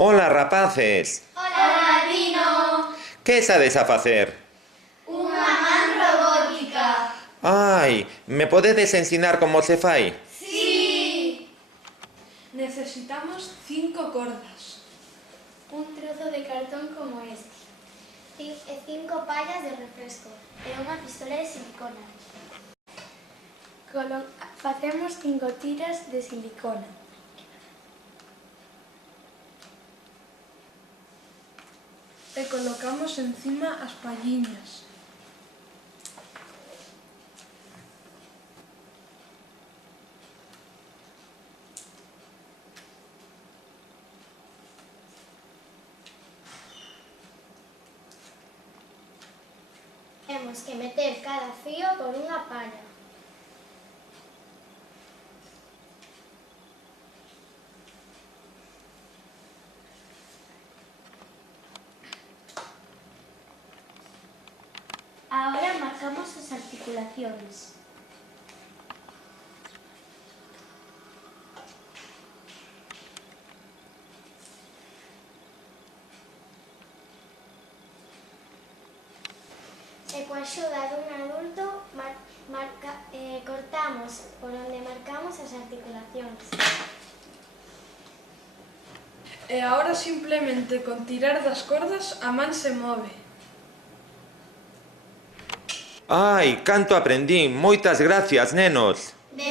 Ola, rapaces. Ola, Dino. Que sabes a facer? Unha man robótica. Ai, me podedes ensinar como se fai? Sí. Necesitamos 5 cordas. Un trozo de cartón como este. E 5 pallas de refresco. E unha pistola de silicona. Facemos 5 tiras de silicona. E colocamos encima as palliñas. Temos que meter cada fío por unha palla. Ahora marcamos as articulacións. E coa axuda dun adulto cortamos por onde marcamos as articulacións. E agora simplemente con tirar das cordas a man se move. Ai, canto aprendín. Moitas gracias, nenos. De